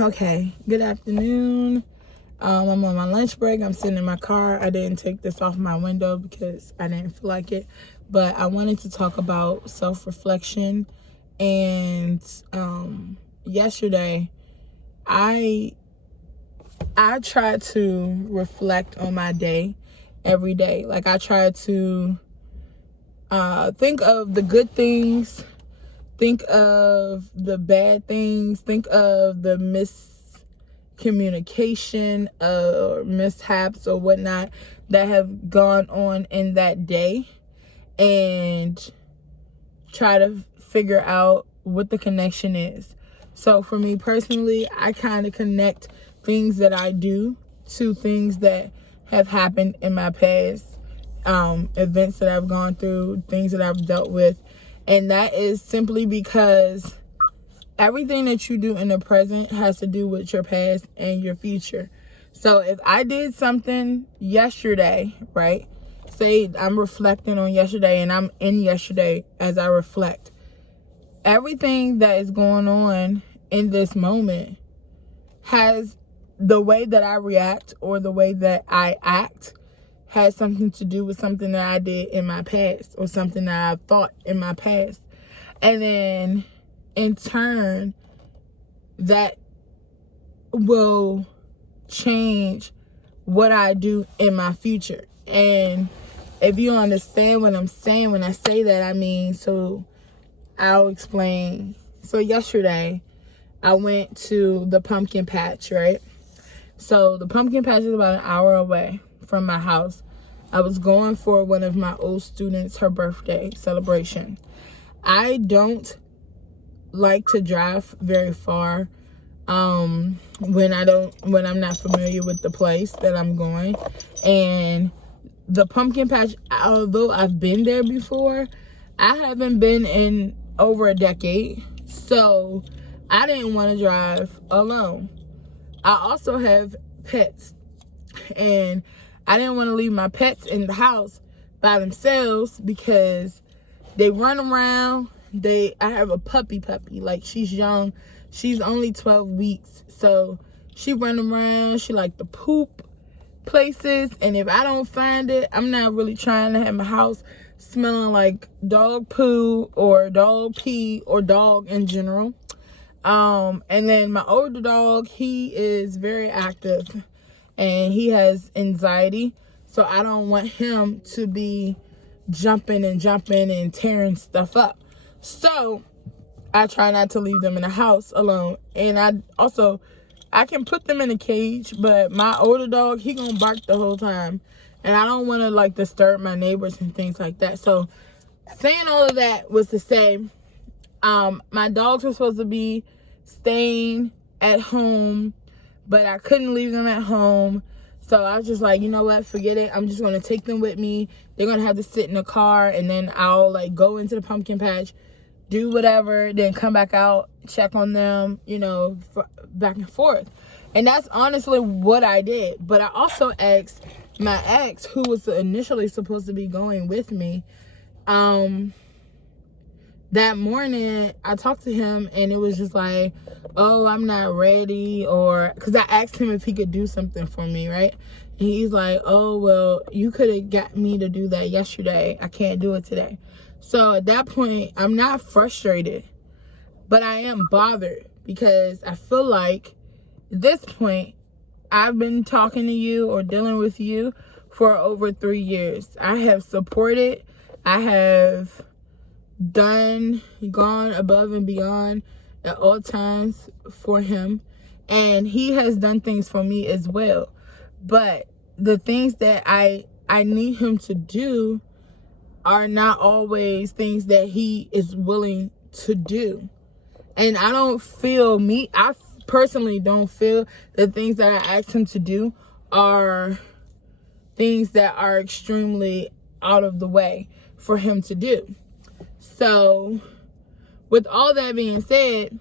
Okay, good afternoon. I'm on my lunch break. I'm sitting in my car. I didn't take this off my window because I didn't feel like it. But I wanted to talk about self-reflection. And yesterday, I try to reflect on my day every day. Like, I try to think of the good things, think of the bad things, think of the miscommunication or mishaps or whatnot that have gone on in that day, and try to figure out what the connection is. So for me personally, I kind of connect things that I do to things that have happened in my past, events that I've gone through, things that I've dealt with. And that is simply because everything that you do in the present has to do with your past and your future. So if I did something yesterday, right? Say I'm reflecting on yesterday and I'm in yesterday as I reflect. Everything that is going on in this moment has the way that I react or the way that I act has something to do with something that I did in my past or something that I've thought in my past. And then in turn, that will change what I do in my future. And if you understand what I'm saying when I say that, I mean, so I'll explain. So yesterday, I went to the pumpkin patch, right? So the pumpkin patch is about an hour away from my house. I was going for one of my old students, her birthday celebration. I don't like to drive very far when I'm not familiar with the place that I'm going. And the pumpkin patch, although I've been there before, I haven't been in over a decade. So I didn't want to drive alone. I also have pets, and I didn't want to leave my pets in the house by themselves because they run around. I have a puppy, like she's young. She's only 12 weeks. So she run around. She like to poop places. And if I don't find it, I'm not really trying to have my house smelling like dog poo or dog pee or dog in general. And then my older dog, he is very active and he has anxiety. So I don't want him to be jumping and tearing stuff up. So I try not to leave them in the house alone. And I can put them in a cage, but my older dog, he gonna bark the whole time. And I don't want to like disturb my neighbors and things like that. So saying all of that was to say, my dogs were supposed to be staying at home, but I couldn't leave them at home. So I was just like, you know what, forget it. I'm just going to take them with me. They're going to have to sit in the car, and then I'll like go into the pumpkin patch, do whatever, then come back out, check on them, back and forth. And that's honestly what I did. But I also asked my ex, who was initially supposed to be going with me, that morning, I talked to him, and it was just like, oh, I'm not ready, or because I asked him if he could do something for me, right? And he's like, oh, well, you could have got me to do that yesterday. I can't do it today. So at that point, I'm not frustrated, but I am bothered because I feel like at this point, I've been talking to you or dealing with you for over 3 years. I have supported. I have gone above and beyond at all times for him, and he has done things for me as well. But the things that I need him to do are not always things that he is willing to do. And I personally don't feel the things that I asked him to do are things that are extremely out of the way for him to do. So with all that being said,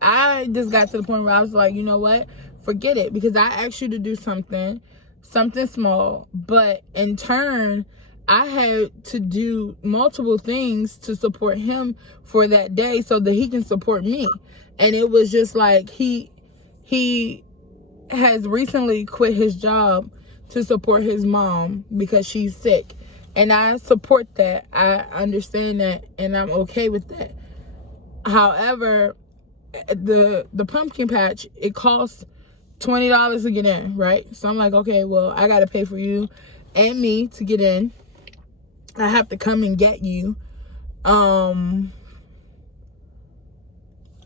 I just got to the point where I was like, you know what? Forget it. Because I asked you to do something small. But in turn, I had to do multiple things to support him for that day so that he can support me. And it was just like he he has recently quit his job to support his mom because she's sick. And I support that. I understand that, and I'm okay with that. However, the pumpkin patch, it costs $20 to get in, right? So I'm like, okay, well, I gotta pay for you and me to get in. I have to come and get you.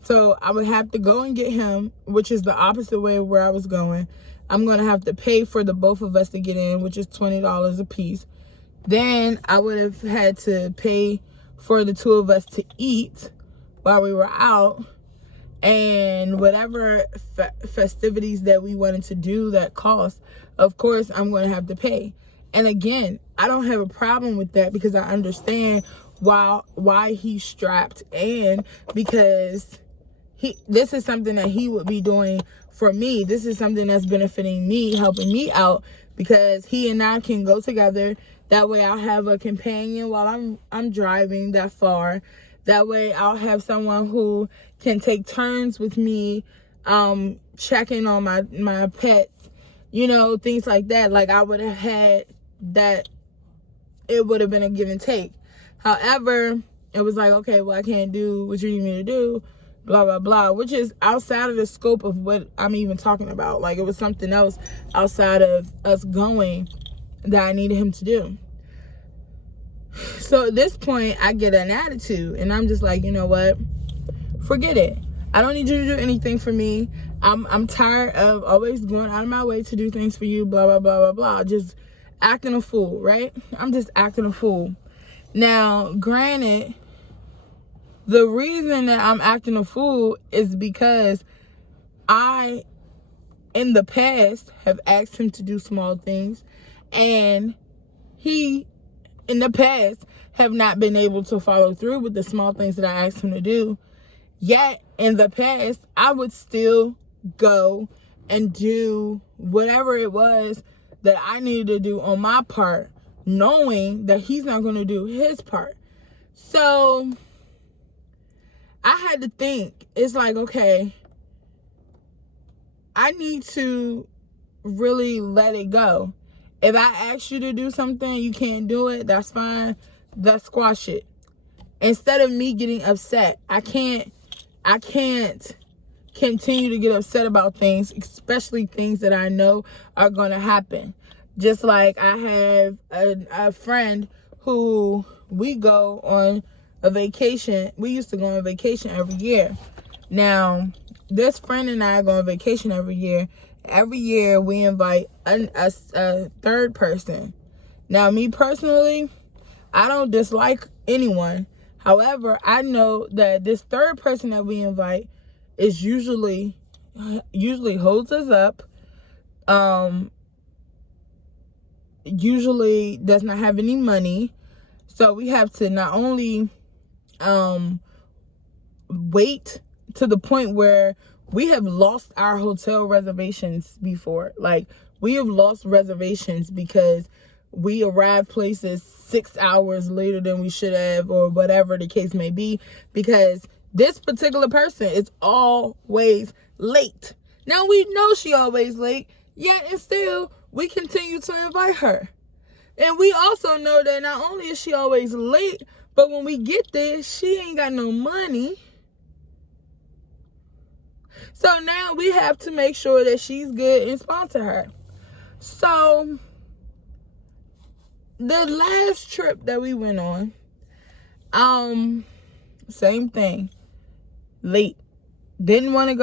So I would have to go and get him, which is the opposite way where I was going. I'm gonna have to pay for the both of us to get in, which is $20 a piece. Then I would have had to pay for the two of us to eat while we were out, and whatever festivities that we wanted to do that cost, of course, I'm going to have to pay. And again, I don't have a problem with that because I understand why he's strapped, and because this is something that he would be doing for me. This is something that's benefiting me, helping me out, because he and I can go together. That way I'll have a companion while I'm driving that far. That way I'll have someone who can take turns with me, checking on my pets, things like that. Like, I would have had that, it would have been a give and take. However, it was like, okay, well, I can't do what you need me to do, blah, blah, blah, which is outside of the scope of what I'm even talking about. Like, it was something else outside of us going that I needed him to do. So at this point, I get an attitude, and I'm just like, you know what? Forget it. I don't need you to do anything for me. I'm tired of always going out of my way to do things for you, blah, blah, blah, blah, blah. Just acting a fool, right? I'm just acting a fool. Now, granted, the reason that I'm acting a fool is because I, in the past, have asked him to do small things, and he, in the past, have not been able to follow through with the small things that I asked him to do. Yet, in the past, I would still go and do whatever it was that I needed to do on my part, knowing that he's not going to do his part. So I had to think, it's like, okay, I need to really let it go. If I ask you to do something, you can't do it, that's fine. Let's squash it. Instead of me getting upset, I can't continue to get upset about things, especially things that I know are going to happen. Just like I have a friend who we go on a vacation. We used to go on a vacation every year. Now, this friend and I go on vacation every year. Every year we invite a third person. Now, me personally, I don't dislike anyone. However, I know that this third person that we invite is usually holds us up, usually does not have any money. So we have to not only wait to the point where we have lost our hotel reservations before. Like, we have lost reservations because we arrived places 6 hours later than we should have, or whatever the case may be, because this particular person is always late. Now, we know she always late, yet and still we continue to invite her. And we also know that not only is she always late, but when we get there, she ain't got no money. So now we have to make sure that she's good and sponsor her. So the last trip that we went on, same thing. Late. Didn't want to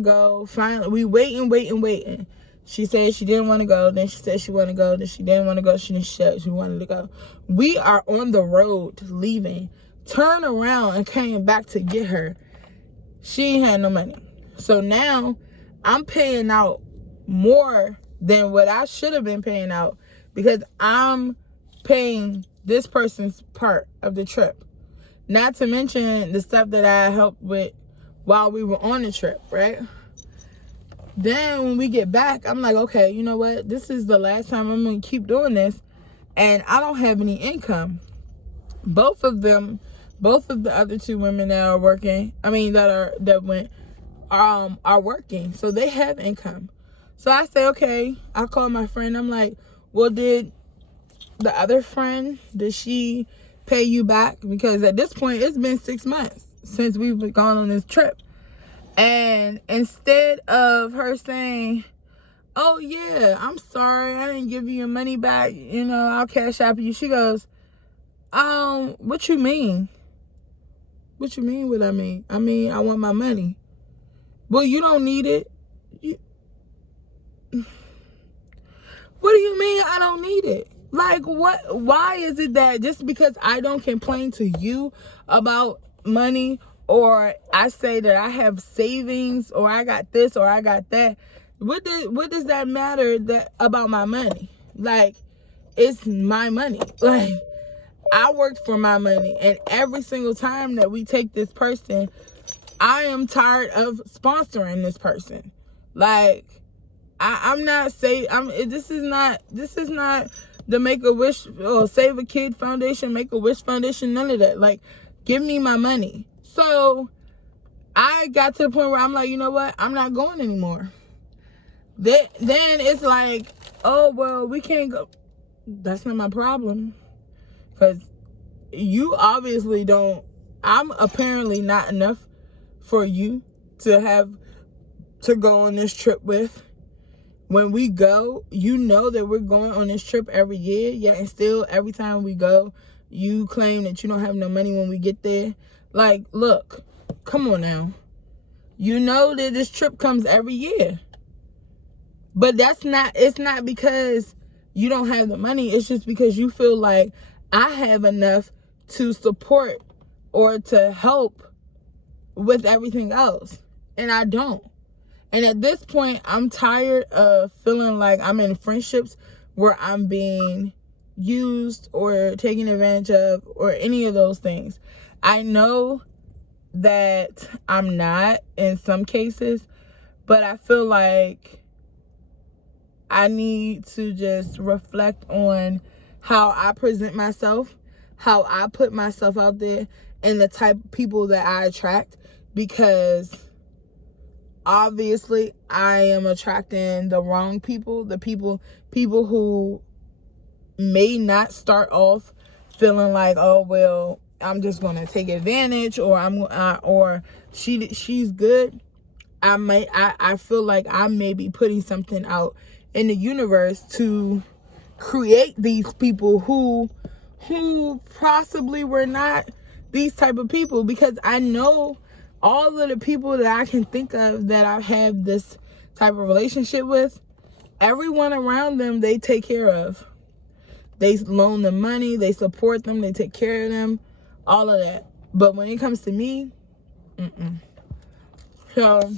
go. Finally, we waiting. She said she didn't want to go. Then she said she wanted to go. Then she didn't want to go. She said she wanted to go. We are on the road leaving. Turned around and came back to get her. She ain't had no money. So now I'm paying out more than what I should have been paying out, because I'm paying this person's part of the trip. Not to mention the stuff that I helped with while we were on the trip, right? Then when we get back, I'm like, okay, you know what? This is the last time I'm going to keep doing this. And I don't have any income. Both of the other two women that are working, that went, are working, so they have income. So I say, okay, I call my friend. I'm like, well, did the other friend, did she pay you back? Because at this point, it's been 6 months since we've gone on this trip. And instead of her saying, oh yeah, I'm sorry, I didn't give you your money back, I'll cash app you, she goes, what you mean? What you mean what I mean? I mean, I want my money. Well, you don't need it. What do you mean I don't need it? Like, what? Why is it that just because I don't complain to you about money, or I say that I have savings, or I got this or I got that, what does that matter about my money? Like, it's my money. Like, I worked for my money, and every single time that we take this person, I am tired of sponsoring this person. Like, I'm not saying this is not the Make-A-Wish or Save a Kid Foundation, Make-A-Wish Foundation, none of that. Like, give me my money. So I got to the point where I'm like, you know what? I'm not going anymore. Then it's like, oh, well, we can't go. That's not my problem. Because you obviously don't, I'm apparently not enough for you to go on this trip with. When we go, you know that we're going on this trip every year, yet and still every time we go, you claim that you don't have no money when we get there. Like, look, come on now. You know that this trip comes every year. But it's not because you don't have the money. It's just because you feel like I have enough to support or to help with everything else. And I don't. And at this point, I'm tired of feeling like I'm in friendships where I'm being used or taken advantage of or any of those things. I know that I'm not in some cases, but I feel like I need to just reflect on how I present myself, how I put myself out there, and the type of people that I attract, because obviously I am attracting the wrong people, the people who may not start off feeling like, oh, well, I'm just going to take advantage, or she's good. I feel like I may be putting something out in the universe to create these people who possibly were not these type of people, because I know all of the people that I can think of that I have this type of relationship with, everyone around them, they take care of. They loan them money, they support them, they take care of them, all of that. But when it comes to me, So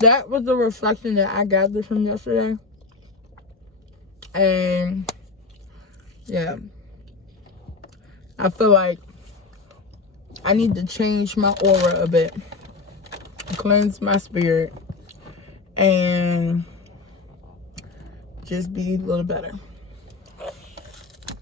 that was the reflection that I gathered from yesterday. And yeah, I feel like I need to change my aura a bit, cleanse my spirit, and just be a little better.